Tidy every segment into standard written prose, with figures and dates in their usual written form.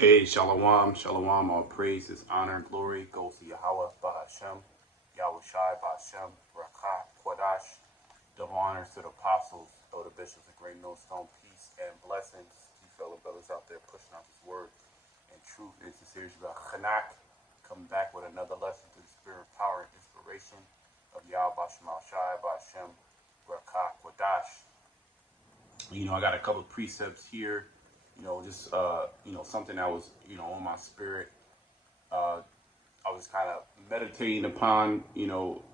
Hey, Shalom, Shalom, all praises, honor, glory goes to Yahweh, Bahashem, Yahweh Shai, Bahashem, Rakah, Kodash, double honors to the apostles, elder bishops, and great millstone, peace and blessings to you fellow brothers out there pushing out this word and truth. It's a series about Chanak, coming back with another lesson through the spirit, power, and inspiration of Yahweh, Bahashem, Shai, Bahashem, Rakah, Kodash. I got a couple of precepts here, just, something that was, on my spirit. I was kind of meditating upon,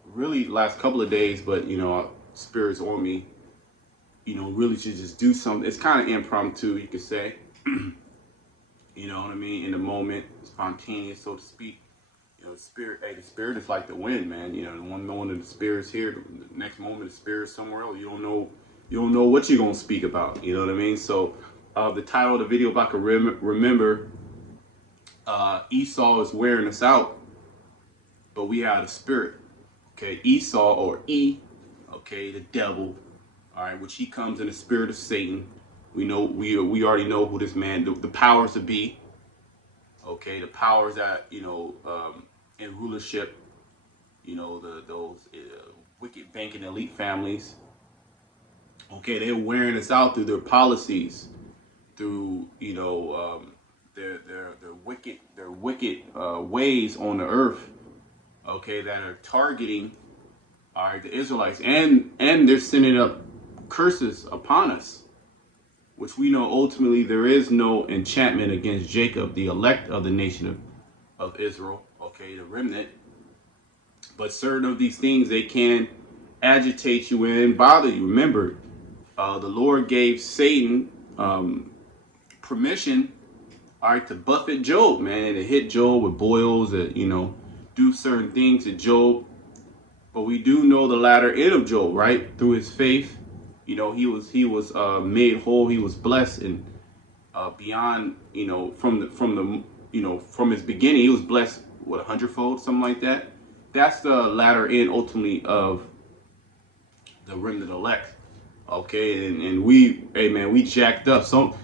really last couple of days, but, spirit's on me, really to just do something. It's kind of impromptu, you could say, you know what I mean? In the moment, spontaneous, so to speak. The spirit is like the wind, man. The one moment the spirit's here, the next moment the spirit's somewhere else. You don't know what you're gonna speak about. You know what I mean? So, the title of the video, if I can remember, Esau is wearing us out, but we have the spirit. Okay, Esau or okay, the devil. All right, which he comes in the spirit of Satan. We already know who this man, the powers to be. Okay, the powers that in rulership, those wicked banking elite families. Okay, they're wearing us out through their policies, through their wicked ways on the earth. Okay, that are targeting the Israelites, and they're sending up curses upon us, which we know ultimately there is no enchantment against Jacob, the elect of the nation of Israel. Okay, the remnant. But certain of these things, they can agitate you and bother you. Remember, the Lord gave Satan permission, to buffet Job, man, and to hit Job with boils, do certain things to Job. But we do know the latter end of Job, right? Through his faith, he was made whole. He was blessed, and beyond, from his beginning, he was blessed with 100-fold, something like that. That's the latter end, ultimately, of the remnant elect. Okay, and we jacked up. Some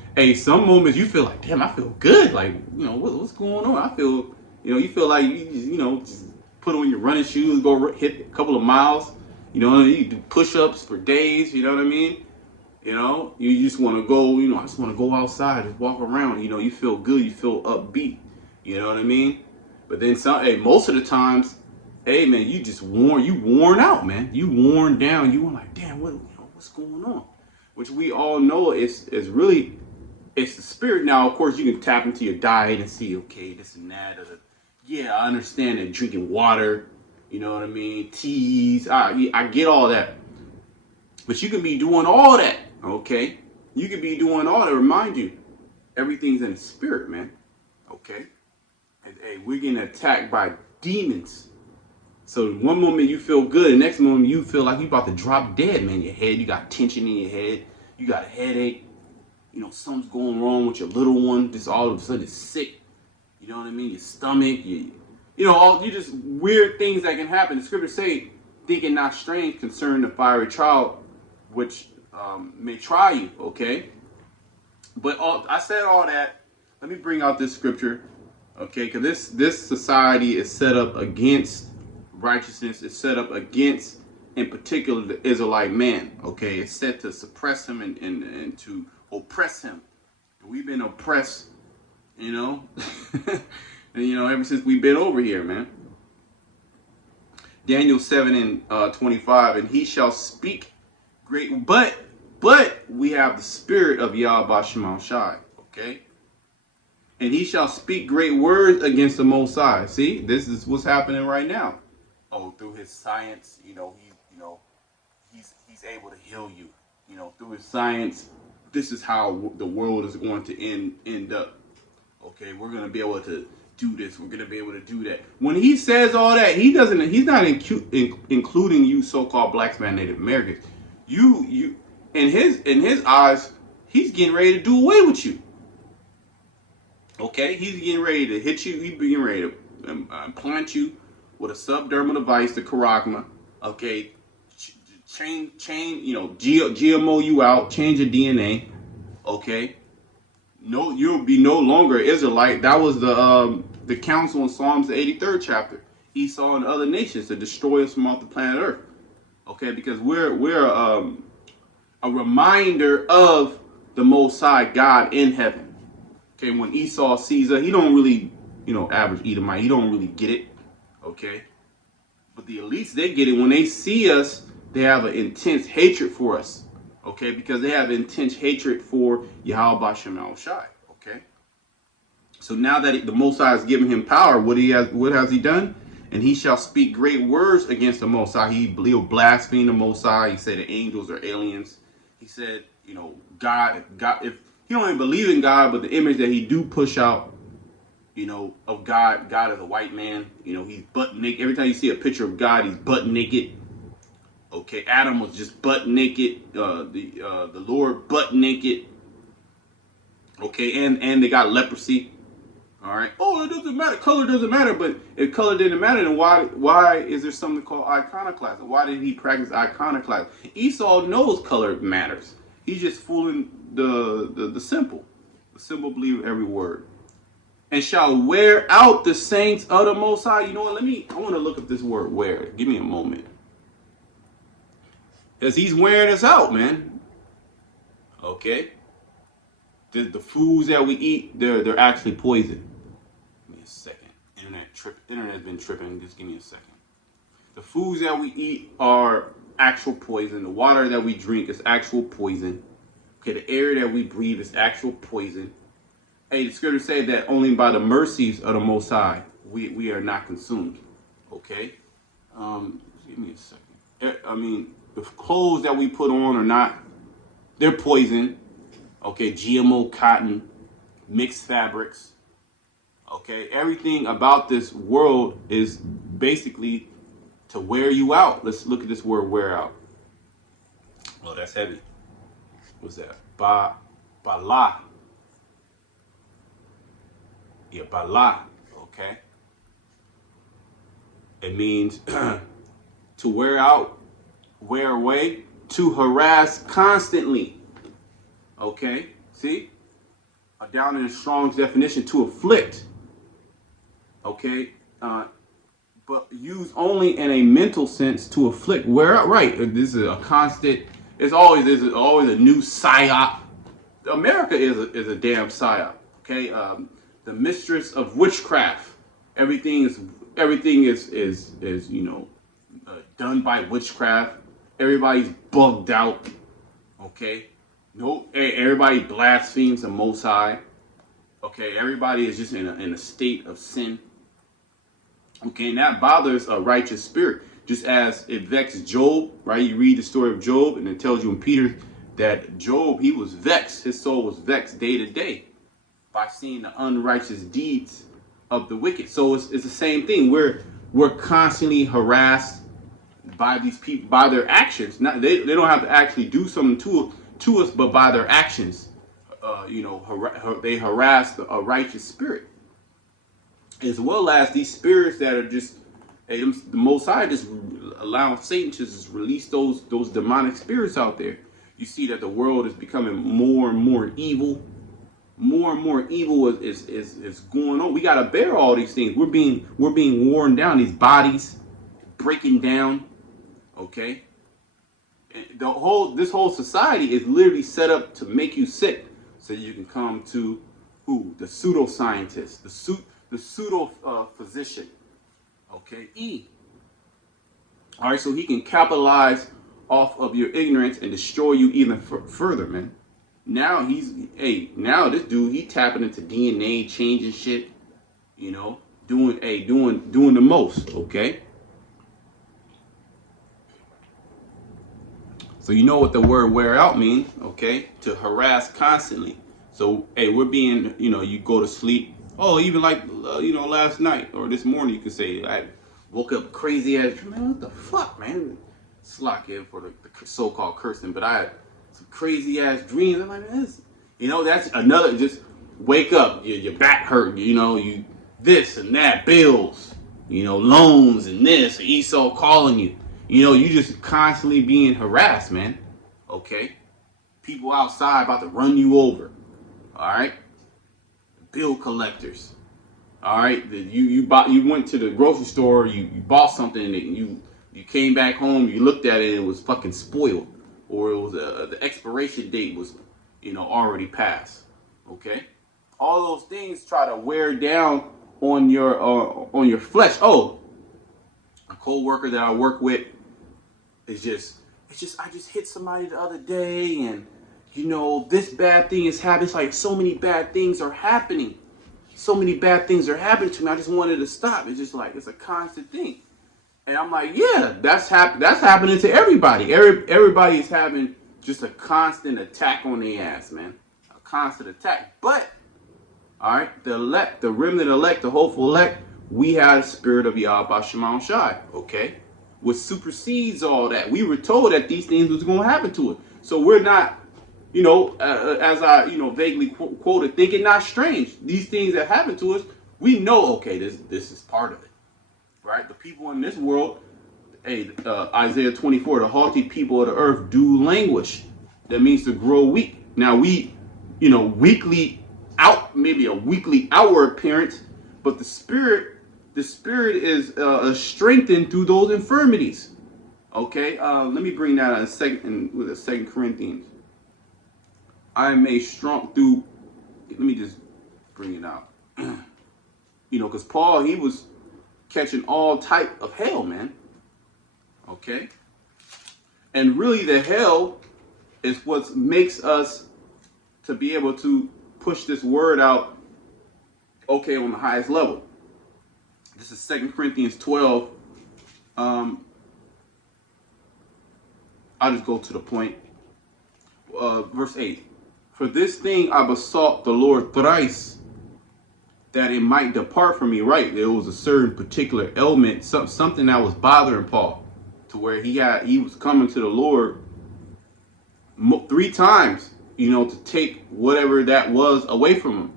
moments you feel like, damn, I feel good. Like, what's going on? I feel, you feel like just put on your running shoes, go hit a couple of miles. You do push-ups for days. You know what I mean? You just want to go. I just want to go outside and walk around. You feel good. You feel upbeat. You know what I mean? But then most of the times, man, you just worn out, man. You worn down. You were like, damn, what's going on? Which we all know is really, it's the spirit. Now, of course, you can tap into your diet and see, okay, this and that. Yeah, I understand that drinking water, you know what I mean? Teas, I get all that. But you can be doing all that, okay? You can be doing all that. Remind you, everything's in the spirit, man. Okay? And we're getting attacked by demons. So one moment you feel good, the next moment you feel like you about to drop dead, man. You got tension in your head. You got a headache. Something's going wrong with your little one. Just all of a sudden it's sick. You know what I mean? Your stomach, you just weird things that can happen. The scriptures say, thinking not strange concerning the fiery trial, which may try you, okay? But I said all that. Let me bring out this scripture, okay? Because this society is set up against righteousness. It's set up against, in particular, the Israelite man, okay? It's set to suppress him and to oppress him. We've been oppressed, and, ever since we've been over here, man. Daniel 7 and 25, and he shall speak great, but we have the spirit of Yahweh Shema Shai, okay? And he shall speak great words against the Most High. See, this is what's happening right now. Through his science, he's able to heal you. Through his science, this is how the world is going to end up. Okay, we're going to be able to do this. We're going to be able to do that. When he says all that, he's not including you so-called blacks, man, Native Americans. You in his eyes, he's getting ready to do away with you. Okay, he's getting ready to hit you. He's getting ready to implant you with a subdermal device, the charagma. Okay, GMO you out, change your DNA. Okay, No, you'll be no longer an Israelite. That was the counsel in Psalms the 83rd chapter. Esau and other nations to destroy us from off the planet Earth. Okay, because we're a reminder of the Most High God in heaven. Okay, when Esau sees us, he don't really, average Edomite, he don't really get it. Okay, but the elites, they get it. When they see us, they have an intense hatred for us. Okay, because they have intense hatred for Yahweh Bashem Shai. Okay, so now that the Most High has given him power, what has he done? And he shall speak great words against the Most High. He'll blaspheme the Most High. He said the angels are aliens. He said, God, if he don't even believe in God, but the image that he do push out, of God is a white man. He's butt naked. Every time you see a picture of God, he's butt naked. Okay, Adam was just butt naked. The Lord butt naked. Okay, and they got leprosy. All right. Oh, it doesn't matter. Color doesn't matter. But if color didn't matter, then why is there something called iconoclasm? Why did he practice iconoclasm? Esau knows color matters. He's just fooling the simple. The simple believe every word. And shall wear out the saints of the Most High. You know what? I want to look up this word wear. Give me a moment. Because he's wearing us out, man. Okay. The foods that we eat, they're actually poison. Give me a second. Internet's been tripping. Just give me a second. The foods that we eat are actual poison. The water that we drink is actual poison. Okay, the air that we breathe is actual poison. Hey, the scriptures say that only by the mercies of the Most High we are not consumed. Okay? Give me a second. The clothes that we put on are not, they're poison. Okay, GMO cotton, mixed fabrics. Okay, everything about this world is basically to wear you out. Let's look at this word wear out. Oh, that's heavy. What's that? Bala. Yeah, bala. Okay. It means to wear out, wear away, to harass constantly. Okay, see? Down in the Strong's definition, to afflict. Okay, but used only in a mental sense, to afflict. Wear out, right? This is a constant. There's always a new psyop. America is a damn psyop. Okay, the mistress of witchcraft. Everything is done by witchcraft. Everybody's bugged out. Okay. No, everybody blasphemes the Most High. Okay, everybody is just in a state of sin. Okay, and that bothers a righteous spirit, just as it vexed Job. Right, you read the story of Job, and it tells you in Peter that Job, he was vexed. His soul was vexed day to day by seeing the unrighteous deeds of the wicked. So it's the same thing. We're constantly harassed by these people, by their actions. Not they don't have to actually do something to us, but by their actions, they harass a righteous spirit, as well as these spirits that are just, the Most High just allowing Satan to just release those demonic spirits out there. You see that the world is becoming more and more evil. More and more evil is going on. We gotta bear all these things. We're being worn down. These bodies breaking down. Okay. This whole society is literally set up to make you sick, so you can come to who? The pseudoscientist, the pseudo physician. Okay, all right, so he can capitalize off of your ignorance and destroy you even further, man. Now now this dude, he tapping into DNA, changing shit, doing the most. Okay. So you know what the word wear out means, okay? To harass constantly. So, we're being, you go to sleep. Oh, even like, last night or this morning, you could say, I woke up crazy ass dream. Man, what the fuck, man? Slack in for the so-called cursing, but I had some crazy ass dreams. I'm like, that's another, just wake up, your back hurt, you this and that, bills, loans and this, Esau calling you. You just constantly being harassed, man. Okay? People outside about to run you over. All right? bill collectors. All right, you went to the grocery store, you bought something, and you came back home, you looked at it, and it was fucking spoiled, or it was the expiration date was, already passed. Okay, all those things try to wear down on your flesh. Oh, a coworker that I work with is just it's just I just hit somebody the other day, and this bad thing is happening. It's like so many bad things are happening. So many bad things are happening to me. I just wanted to stop. It's just like it's a constant thing, and I'm like, yeah, that's happening to everybody. Everybody is having just a constant attack on their ass, man. A constant attack. But all right, the elect, the remnant elect, the hopeful elect, we have the spirit of Yahweh Shema Shai, okay, which supersedes all that. We were told that these things was going to happen to us, so we're not. As I, vaguely quoted, think it not strange. These things that happen to us, we know, okay, this is part of it, right? The people in this world, Isaiah 24, the haughty people of the earth do languish. That means to grow weak. Now we, maybe a weekly outward appearance, but the spirit is strengthened through those infirmities. Okay, let me bring that in a second with the 2 Corinthians. I am made strong through, let me just bring it out. Because Paul, he was catching all type of hell, man. Okay? And really the hell is what makes us to be able to push this word out, okay, on the highest level. This is 2 Corinthians 12. I'll just go to the point. Verse 8. For this thing I besought the Lord thrice, that it might depart from me. Right, there was a certain particular ailment, something that was bothering Paul, to where he was coming to the Lord 3 times, to take whatever that was away from him.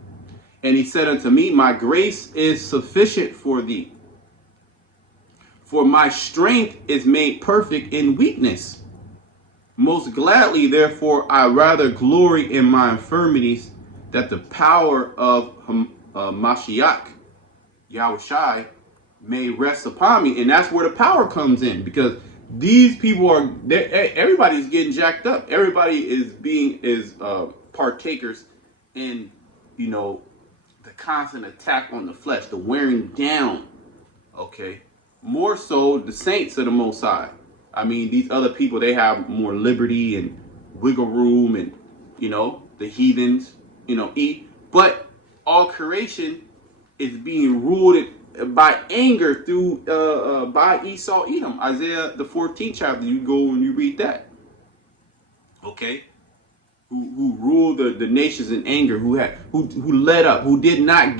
And he said unto me, my grace is sufficient for thee, for my strength is made perfect in weakness. Most gladly, therefore, I rather glory in my infirmities, that the power of Mashiach, Yahushai, may rest upon me. And that's where the power comes in, because these people everybody's getting jacked up. Everybody is partakers in, the constant attack on the flesh, the wearing down. Okay, more so the saints of the Most High. I mean, these other people, they have more liberty and wiggle room, and, the heathens, eat. But all creation is being ruled by anger through, by Esau, Edom. Isaiah, the 14th chapter, you go and you read that. Okay? Who ruled the nations in anger, who led up, who did not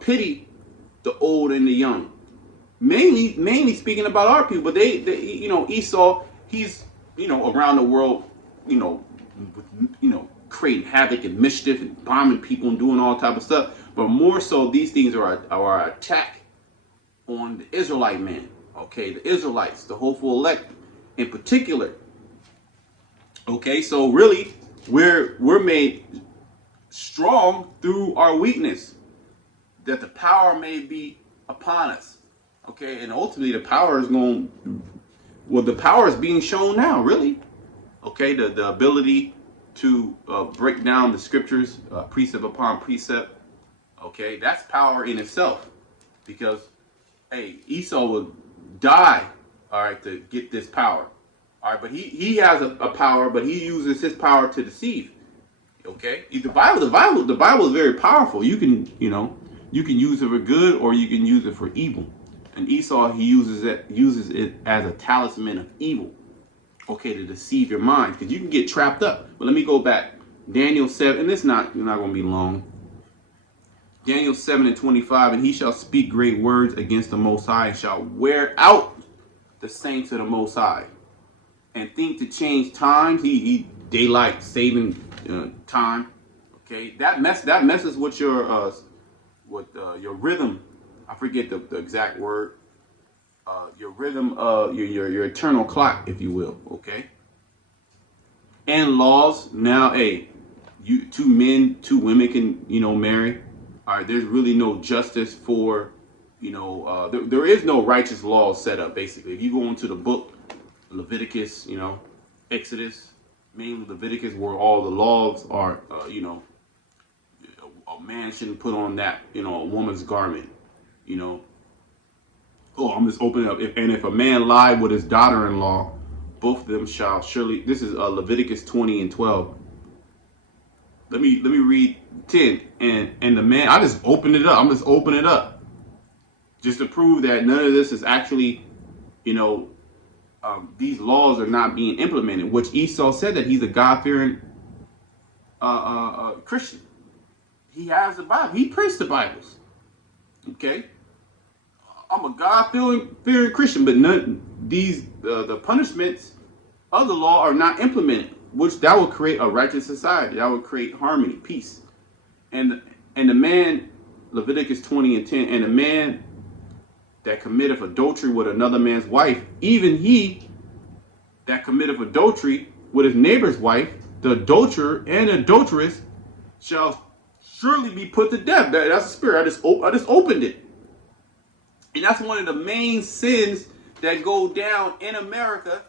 pity the old and the young. Mainly speaking about our people, but they Esau, he's around the world, creating havoc and mischief and bombing people and doing all type of stuff. But more so, these things are an attack on the Israelite man. Okay, the Israelites, the hopeful elect in particular. Okay, so really, we're made strong through our weakness, that the power may be upon us. Okay, and ultimately the power is the power is being shown now, really. Okay, the ability to break down the scriptures, precept upon precept. Okay, that's power in itself, because, hey, Esau would die, all right, to get this power. All right, but he has a power, but he uses his power to deceive. Okay, the Bible is very powerful. You can use it for good, or you can use it for evil. And Esau, he uses it as a talisman of evil. Okay, to deceive your mind, because you can get trapped up. But let me go back. Daniel 7, and it's not going to be long. Daniel 7:25, and he shall speak great words against the Most High, and shall wear out the saints of the Most High, and think to change times. He daylight saving time. Okay, that messes with your rhythm. I forget the exact word. Your rhythm, your eternal clock, if you will. Okay. And laws. Now, two men, two women can, marry. All right, there's really no justice for, there is no righteous law set up. Basically, if you go into the book Leviticus, Exodus, mainly Leviticus, where all the laws are, a man shouldn't put on that, a woman's garment, you know. Oh, I'm just opening up. If a man lie with his daughter-in-law, both of them shall surely. This is Leviticus 20:12. Let me read 10. And the man, I just opened it up. I'm just opening it up, just to prove that none of this is actually, these laws are not being implemented. Which Esau said that he's a God-fearing Christian. He has the Bible. He prints the Bibles. Okay. I'm a God-fearing Christian, but the punishments of the law are not implemented, which that will create a righteous society. That will create harmony, peace. And the man, Leviticus 20:10, and the man that committeth adultery with another man's wife, even he that committeth adultery with his neighbor's wife, the adulterer and adulteress shall surely be put to death. That's the spirit. I just opened it. And that's one of the main sins that go down in America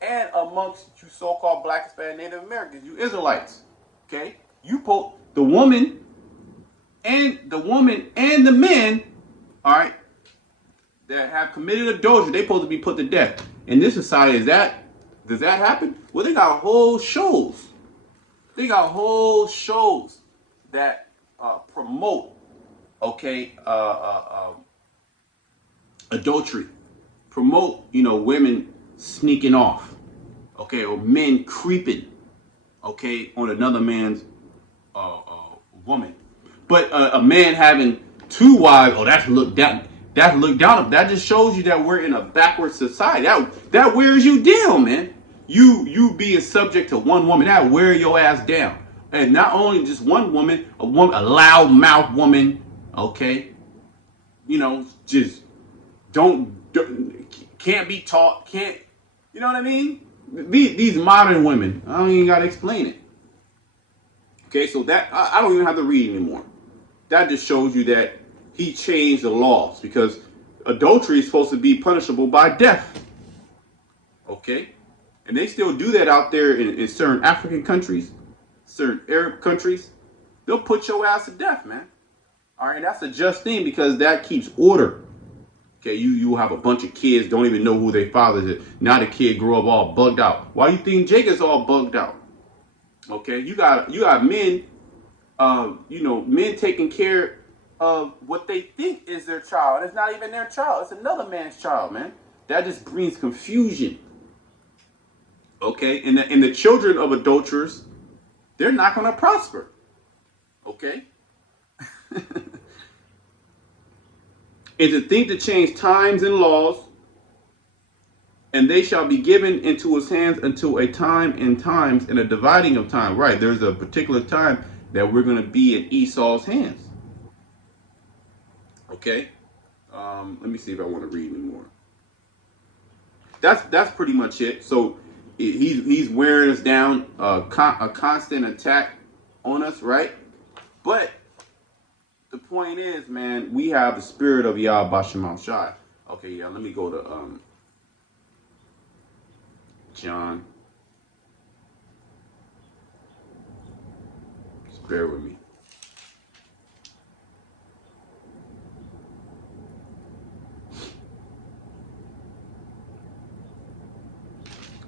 and amongst you so-called Black, Hispanic, Native Americans, you Israelites. Okay? The woman and the men, all right, that have committed adultery, they're supposed to be put to death. In this society, does that happen? Well, they got whole shows. They got whole shows that promote, okay, adultery, promote, women sneaking off, okay, or men creeping, okay, on another man's woman. But a man having two wives, that's looked down. That's looked down. That just shows you that we're in a backward society. That wears you down, man. You being subject to one woman, that wear your ass down. And not only just one woman, a loud mouth woman, okay, just can't be taught, can't, you know what I mean? These modern women, I don't even gotta explain it. Okay, so that I don't even have to read anymore. That just shows you that he changed the laws, because adultery is supposed to be punishable by death. Okay, and they still do that out there in certain African countries, certain Arab countries. They'll put your ass to death, man. All right, that's a just thing, because that keeps order. Okay, you have a bunch of kids, don't even know who their fathers is. Now the kid grow up all bugged out. Why do you think Jacob's all bugged out? Okay, you got men, men taking care of what they think is their child. It's not even their child. It's another man's child, man. That just brings confusion. Okay, and the children of adulterers, they're not going to prosper. Okay. And to think to change times and laws, and they shall be given into his hands until a time and times and a dividing of time. Right, there's a particular time that we're going to be in Esau's hands. Okay, let me see if I want to read anymore. That's pretty much it. So he's wearing us down, a constant attack on us, right? But the point is, man, we have the spirit of Yah Bashem Shai. Okay, yeah, let me go to John. Just bear with me.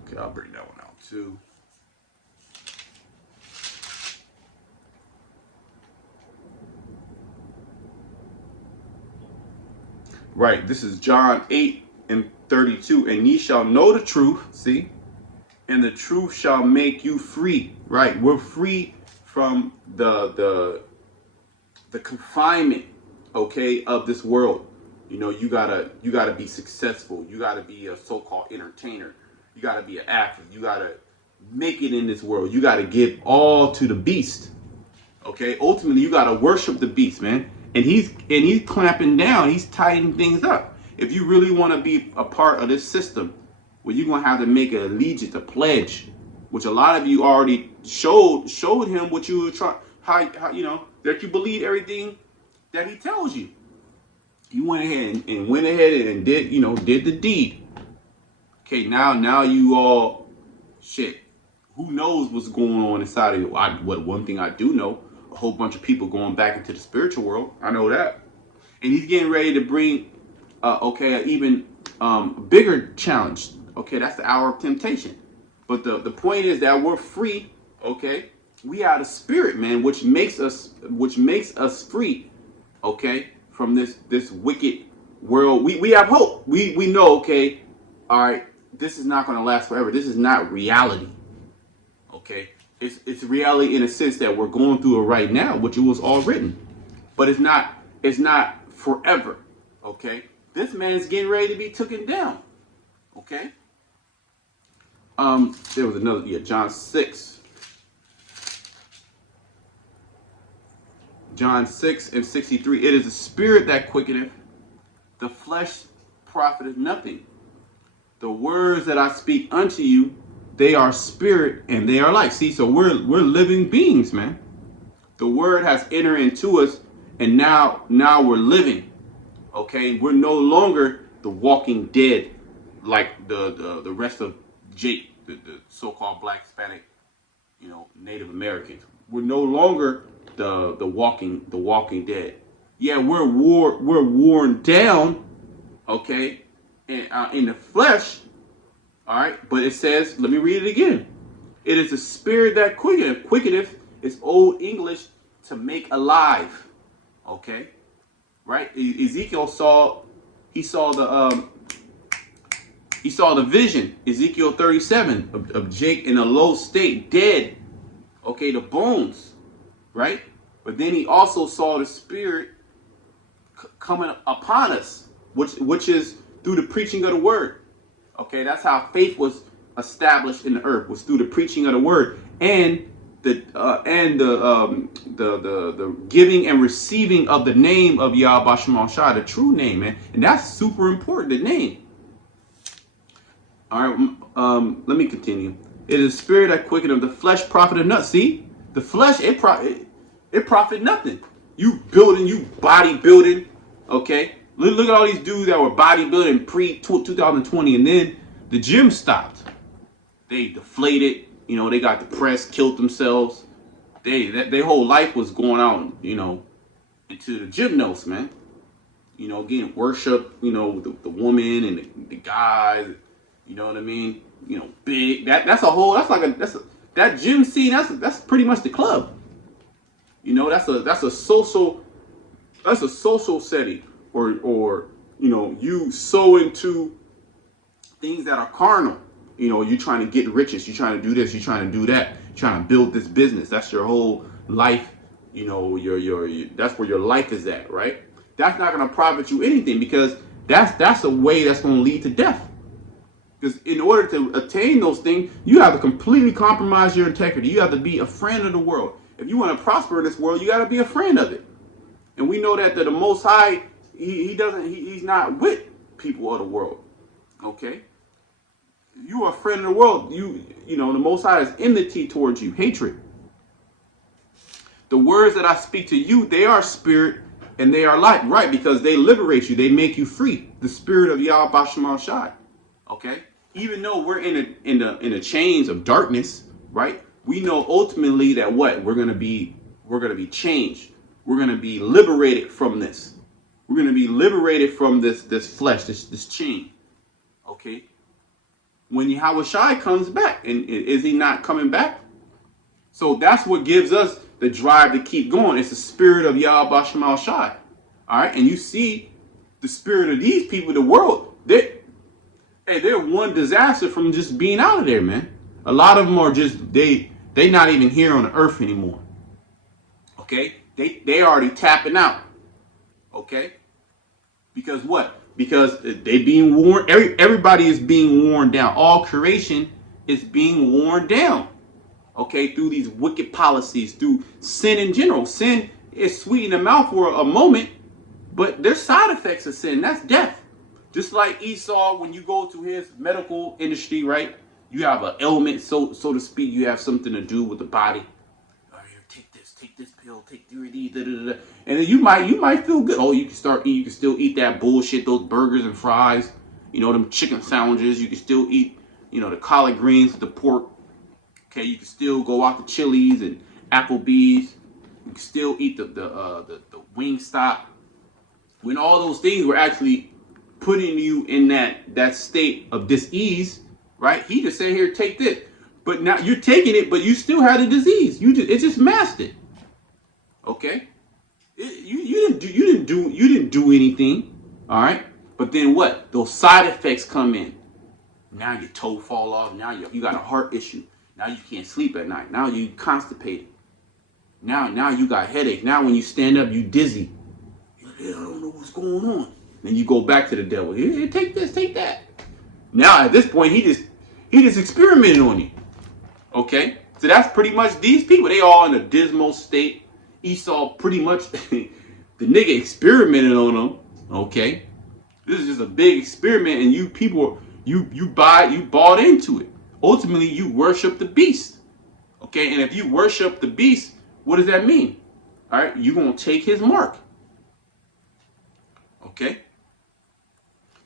Okay, I'll bring that one out too. Right, this is John 8:32. And ye shall know the truth, see? And the truth shall make you free. Right, we're free from the confinement, okay, of this world. You gotta be successful. You gotta be a so-called entertainer. You gotta be an athlete. You gotta make it in this world. You gotta give all to the beast. Okay, ultimately you gotta worship the beast, man. And he's clamping down. He's tightening things up. If you really want to be a part of this system, well, you're gonna have to make an allegiance, a pledge, which a lot of you already showed him what you were trying, how that you believe everything that he tells you. You went ahead and went ahead and did the deed. Okay, now you all shit. Who knows what's going on inside of you? What one thing I do know, a whole bunch of people going back into the spiritual world. I know that, and he's getting ready to bring, an even bigger challenge. Okay, that's the hour of temptation. But the point is that we're free. Okay, we are the spirit, man, which makes us free. Okay, from this wicked world. We have hope. We know. Okay, all right. This is not going to last forever. This is not reality. Okay, it's reality in a sense that we're going through it right now, which it was all written, but it's not forever. Okay, this man's getting ready to be taken down. Okay. There was another, John 6. John 6 and 63. It is the spirit that quickeneth, the flesh profiteth nothing. The words that I speak unto you, they are spirit and they are life. See, so we're living beings, man. The word has entered into us, and now we're living. Okay, we're no longer the walking dead like the rest of Jake, the so-called black, Hispanic, Native Americans. We're no longer the walking dead. Yeah, we're worn down, okay, in the flesh. All right, but it says, let me read it again. It is the spirit that quickeneth. Quickeneth is Old English to make alive. Okay, right? Ezekiel saw the vision, Ezekiel 37 of Jake in a low state, dead. Okay, the bones, right? But then he also saw the spirit coming upon us, which is through the preaching of the word. Okay, that's how faith was established in the earth, was through the preaching of the word and the giving and receiving of the name of Yahweh Shema Shai, the true name, man. And that's super important, the name. All right, let me continue. It is the spirit that quickeneth, the flesh profited nothing. See, the flesh it profit nothing. You body building, okay. Look at all these dudes that were bodybuilding pre-2020, and then the gym stopped. They deflated, they got depressed, killed themselves. Their whole life was going out, into the gymnos, man. Getting worship, the woman and the guys, you know what I mean? Big. That gym scene. That's pretty much the club. That's a social setting. Or you sow into things that are carnal. You're trying to get riches. You're trying to do this. You're trying to do that. You're trying to build this business. That's your whole life. That's where your life is at, right? That's not going to profit you anything, because that's a way that's going to lead to death. Because in order to attain those things, you have to completely compromise your integrity. You have to be a friend of the world. If you want to prosper in this world, you got to be a friend of it. And we know that the Most High, he's not with people of the world. Okay? You are a friend of the world. The Most High is enmity towards you, hatred. The words that I speak to you, they are spirit and they are life, right? Because they liberate you, they make you free. The spirit of Yahweh Shema Shai. Okay? Even though we're in the chains of darkness, right? We know ultimately that we're gonna be changed. We're gonna be liberated from this. We're gonna be liberated from this flesh, this chain. Okay? When Yahweh Shai comes back, and is he not coming back? So that's what gives us the drive to keep going. It's the spirit of Yahweh Shema Shai. All right, and you see the spirit of these people, the world. They're one disaster from just being out of there, man. A lot of them are just they not even here on the earth anymore. Okay, they already tapping out. Okay, because what? Because they being worn. Everybody is being worn down. All creation is being worn down. Okay, through these wicked policies, through sin in general. Sin is sweet in the mouth for a moment, but there's side effects of sin. That's death. Just like Esau, when you go to his medical industry, right? you have an ailment, so to speak. You have something to do with the body. Oh, here, take this pill, take 3 of these, da, da, da. And then you might feel good. Oh, you can start eating. You can still eat that bullshit, those burgers and fries. You know, them chicken sandwiches. You can still eat, you know, the collard greens, the pork. Okay, you can still go out to Chili's and Applebee's. You can still eat the wing stop. When all those things were actually putting you in that state of dis-ease, right? He just said, here, take this. But now you're taking it, but you still had a disease. It just masked it. Okay? You didn't do anything. All right? But then what? Those side effects come in. Now your toe fall off. Now you got a heart issue. Now you can't sleep at night. Now you constipated. Now you got headache. Now when you stand up, you dizzy. You're like, I don't know what's going on. Then you go back to the devil. Here, take this, take that. Now at this point, he just experimented on you. Okay? So that's pretty much these people. They all in a dismal state. Esau pretty much the nigga experimented on them. Okay? This is just a big experiment, and you people you bought into it. Ultimately, you worship the beast. Okay, and if you worship the beast, what does that mean? All right, you're gonna take his mark. Okay.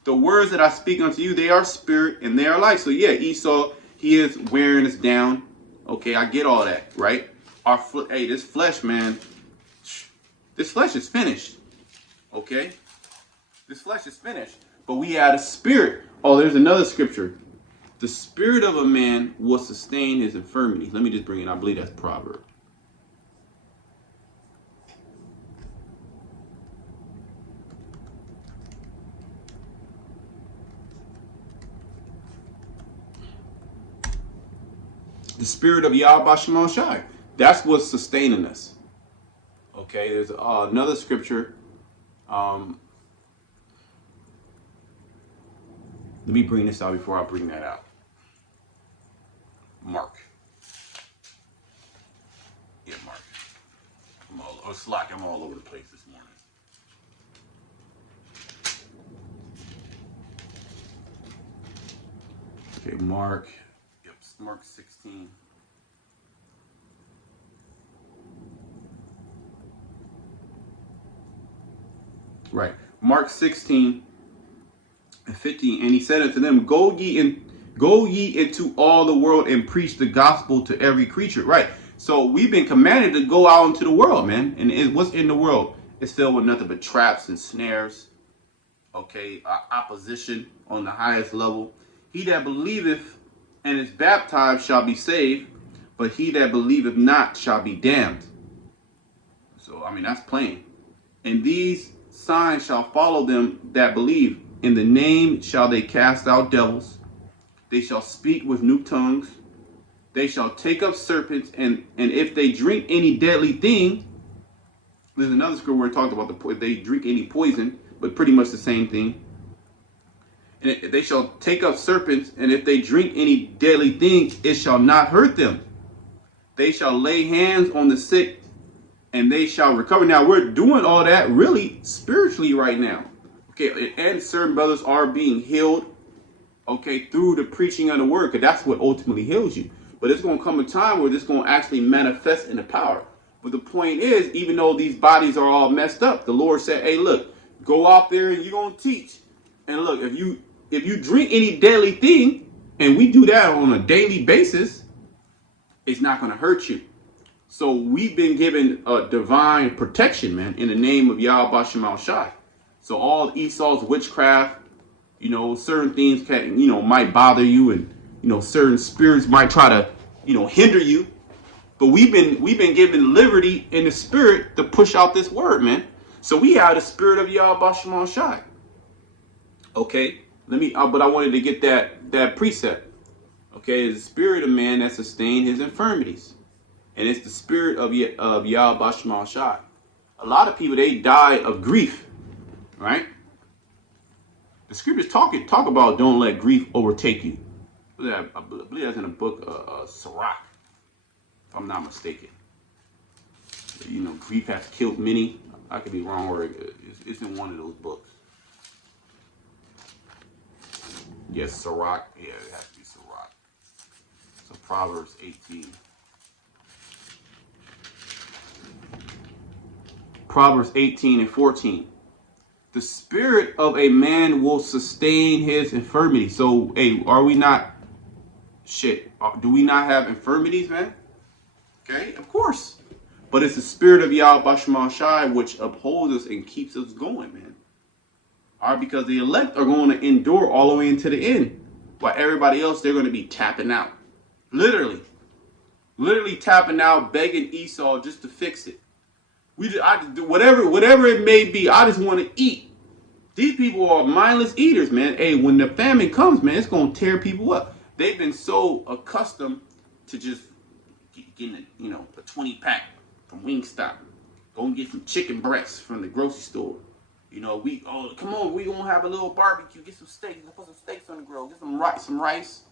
The words that I speak unto you, they are spirit and they are life. So yeah, Esau, he is wearing us down. Okay, I get all that, right? Hey, this flesh, man, this flesh is finished. Okay, this flesh is finished. But we had a spirit. Oh, there's another scripture. The spirit of a man will sustain his infirmities. Let me just bring it. I believe that's Proverbs. The spirit of Yahweh Shema Shai. That's what's sustaining us. Okay, there's another scripture. Let me bring this out before I bring that out. Mark. Yeah, Mark. I'm all over the place this morning. Okay, Mark. Yep, Mark 16. Right. Mark 16 and 15. And he said unto them, Go ye into all the world and preach the gospel to every creature. Right. So we've been commanded to go out into the world, man. And what's in the world? It's filled with nothing but traps and snares. Okay, opposition on the highest level. He that believeth and is baptized shall be saved, but he that believeth not shall be damned. So, I mean, that's plain. And these signs shall follow them that believe. In the name shall they cast out devils. They shall speak with new tongues. They shall take up serpents, and if they drink any deadly thing, there's another scripture where it talks about if they drink any poison, but pretty much the same thing. And they shall take up serpents, and if they drink any deadly thing, it shall not hurt them. They shall lay hands on the sick, and they shall recover. Now, we're doing all that really spiritually right now. Okay, and certain brothers are being healed, okay, through the preaching of the word, because that's what ultimately heals you. But it's going to come a time where this is going to actually manifest in the power. But the point is, even though these bodies are all messed up, the Lord said, hey, look, go out there and you're going to teach. And look, if you drink any deadly thing, and we do that on a daily basis, it's not going to hurt you. So we've been given a divine protection, man, in the name of Yahweh Shema Shai. So all Esau's witchcraft, you know, certain things can, you know, might bother you, and you know, certain spirits might try to, you know, hinder you. But we've been given liberty in the spirit to push out this word, man. So we have the spirit of Yahweh Shema Shai. Okay, but I wanted to get that precept. Okay, it's the spirit of man that sustained his infirmities. And it's the spirit of Yahweh Shema Shai. A lot of people, they die of grief, right? The scriptures talk about don't let grief overtake you. I believe that's in the book Sirach, if I'm not mistaken. You know, grief has killed many. I could be wrong, or it's in one of those books. Yes, Sirach. Yeah, it has to be Sirach. to Proverbs 18. Proverbs 18 and 14. The spirit of a man will sustain his infirmity. So, hey, are we not, do we not have infirmities, man? Okay, of course. But it's the spirit of Yahweh Shema Shai which upholds us and keeps us going, man. All right, because the elect are going to endure all the way into the end. While everybody else, they're going to be tapping out. Literally tapping out, begging Esau just to fix it. Whatever it may be, I just want to eat. These people are mindless eaters, man. Hey, when the famine comes, man, it's going to tear people up. They've been so accustomed to just getting a 20-pack from Wingstop. Go and get some chicken breasts from the grocery store. Come on, we gonna have a little barbecue. Get some steaks. Let's put some steaks on the grill. Get some rice.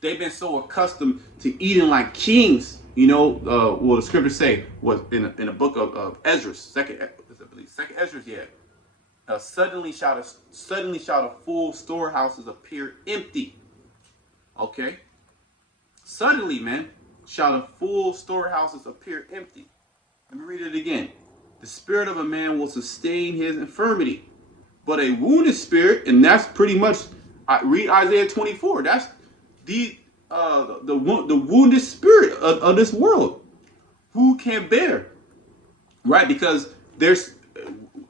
They've been so accustomed to eating like kings. Well, the scriptures say was in the book of Ezra, second Ezra, yeah. Suddenly shall the full storehouses appear empty. Okay. Suddenly, man, shall the full storehouses appear empty. Let me read it again. The spirit of a man will sustain his infirmity, but a wounded spirit, and that's pretty much, read Isaiah 24. That's the wounded spirit of this world. Who can bear? Right? Because there's,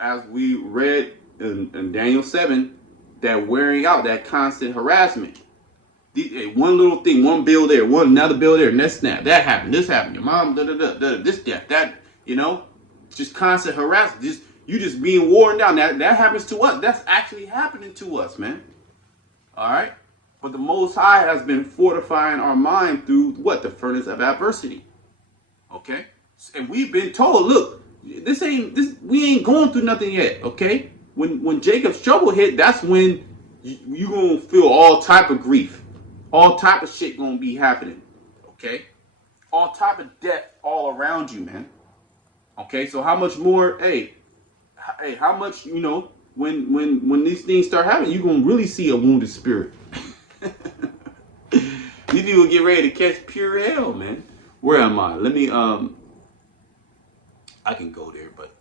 as we read in Daniel 7, that wearing out, that constant harassment. One little thing, one bill there, another bill there, and that snap. That happened, this happened, your mom, this, that, just constant harassment. You just being worn down. That happens to us. That's actually happening to us, man. All right? But the Most High has been fortifying our mind through what? The furnace of adversity. Okay? And we've been told, look, we ain't going through nothing yet, okay? When Jacob's trouble hit, that's when you gonna feel all type of grief. All type of shit gonna be happening. Okay? All type of death all around you, man. Okay, so how much more, how much, when these things start happening, you're gonna really see a wounded spirit. These people get ready to catch pure hell, man. Where am I? Let me I can go there, but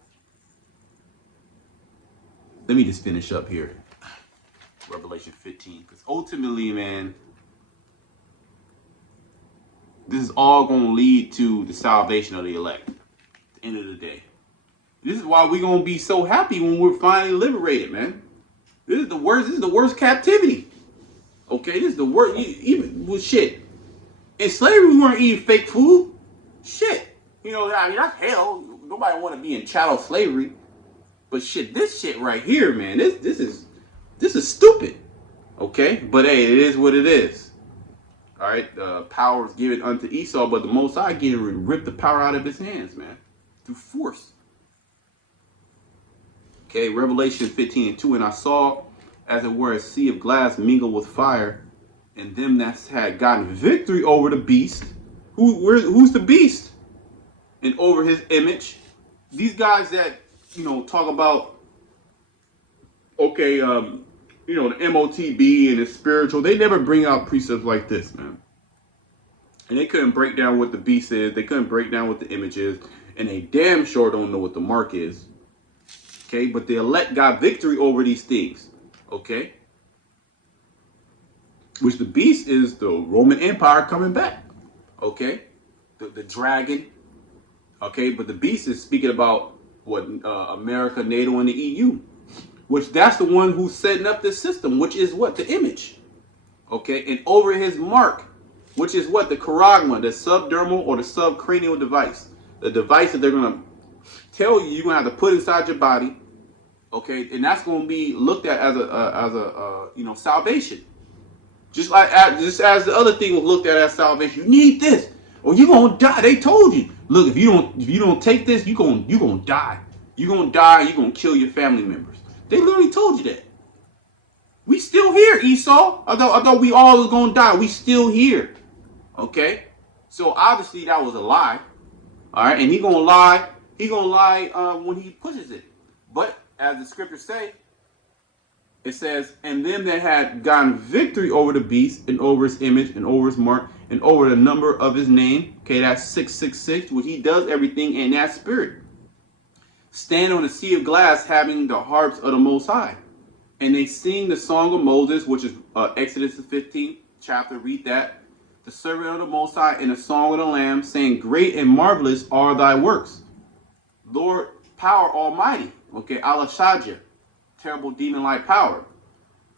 let me just finish up here. Revelation 15. Because ultimately, man, this is all going to lead to the salvation of the elect. At the end of the day. This is why we're going to be so happy when we're finally liberated, man. This is the worst captivity. Okay, this is the worst. Even with shit. In slavery, we weren't eating fake food. Shit. That's hell. Nobody want to be in chattel slavery. But shit, this shit right here, man, this is stupid. Okay? But hey, it is what it is. All right? Power is given unto Esau, but the Most High ripped the power out of his hands, man. Through force. Okay, Revelation 15 and 2. And I saw, as it were, a sea of glass mingled with fire, and them that had gotten victory over the beast. Who's the beast? And over his image. These guys that, talk about, okay, the MOTB and the spiritual, they never bring out precepts like this, man. And they couldn't break down what the beast is. They couldn't break down what the image is. And they damn sure don't know what the mark is. Okay, but the elect got victory over these things. Okay. Which the beast is the Roman Empire coming back. Okay. The dragon. Okay, but the beast is speaking about what America, NATO, and the EU. Which that's the one who's setting up this system, which is what? The image. Okay, and over his mark, which is what? The charagma, the subdermal or the subcranial device. The device that they're going to tell you're going to have to put inside your body. Okay, and that's going to be looked at as a salvation. Just as the other thing was looked at as salvation. You need this, or you're gonna die. They told you. Look, if you don't take this, you're gonna die. You're gonna die. You're gonna kill your family members. They literally told you that. We still here, Esau. I thought we all was gonna die. We still here. Okay, so obviously that was a lie. All right, and he gonna lie. He gonna lie when he pushes it. But as the scriptures say, It says, and them that had gotten victory over the beast and over his image and over his mark and over the number of his name. Okay, that's 666, which he does everything in that spirit. Stand on the sea of glass, having the harps of the Most High. And they sing the song of Moses, which is Exodus the 15th chapter. Read that. The servant of the Most High in the song of the Lamb, saying, great and marvelous are thy works, Lord, power almighty. Okay, Allah Shadja, terrible demon-like power.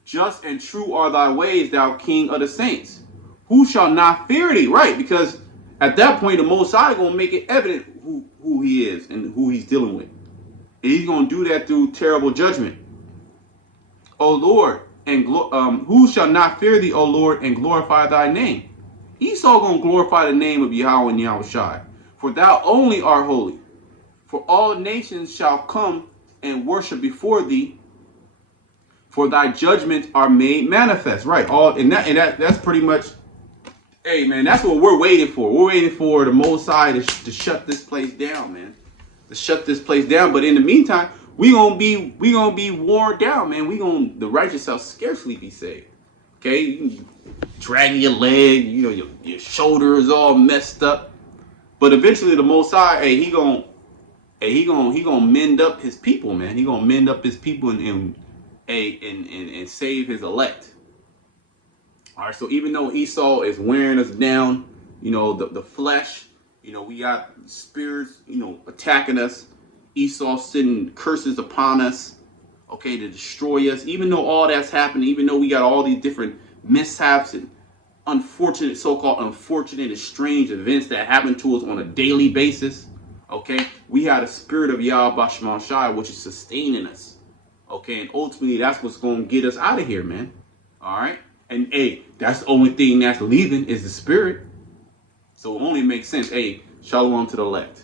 Just and true are thy ways, thou King of the saints. Who shall not fear thee? Right, because at that point, the Most High is going to make it evident who he is and who he's dealing with. And he's going to do that through terrible judgment. O Lord, and who shall not fear thee, O Lord, and glorify thy name? Esau going to glorify the name of Yahweh and Yahweh Shai. For thou only art holy. For all nations shall come and worship before thee, for thy judgments are made manifest. Right. That's pretty much, hey man, that's what we're waiting for. We're waiting for the Most High to shut this place down, man. To shut this place down. But in the meantime, we gonna be worn down, man. The righteous shall scarcely be saved. Okay, you dragging your leg, your shoulder is all messed up. But eventually the Most High, hey, he gonna mend up his people, man. He gonna mend up his people and save his elect. All right, so even though Esau is wearing us down, the flesh, we got spirits, attacking us. Esau sending curses upon us, okay, to destroy us. Even though all that's happening, even though we got all these different mishaps and so-called unfortunate and strange events that happen to us on a daily basis, okay, we have the spirit of Yahweh Shema Shai, which is sustaining us, okay, and ultimately that's what's going to get us out of here, man. All right, and hey, that's the only thing that's leaving is the spirit, so it only makes sense. Hey, shalom to the elect.